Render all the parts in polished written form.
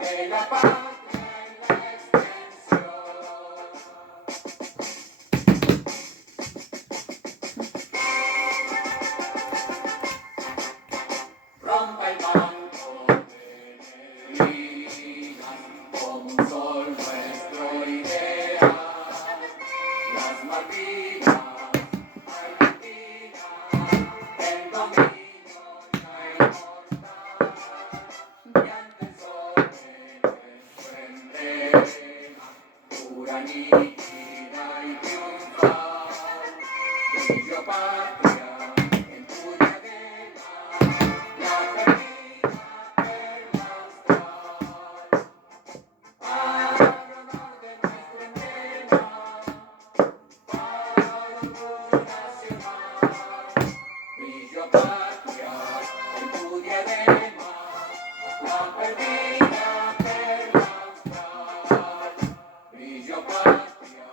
De la patria en la extensión. Rompa el manto de neblinas, como un sol nuestro ideal. Las Malvinas, Argentina, el dominio ya inmortal. Y ante el sol de nuestro emblema, pura, nítida y triunfal. Brillo patria en tu diadema, la perdida perla austral. Para honor de nuestro emblema, para orgullo nacional. Brillo patria en tu diadema, la perdida perla austral. Brillo patria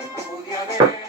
en tu diadema.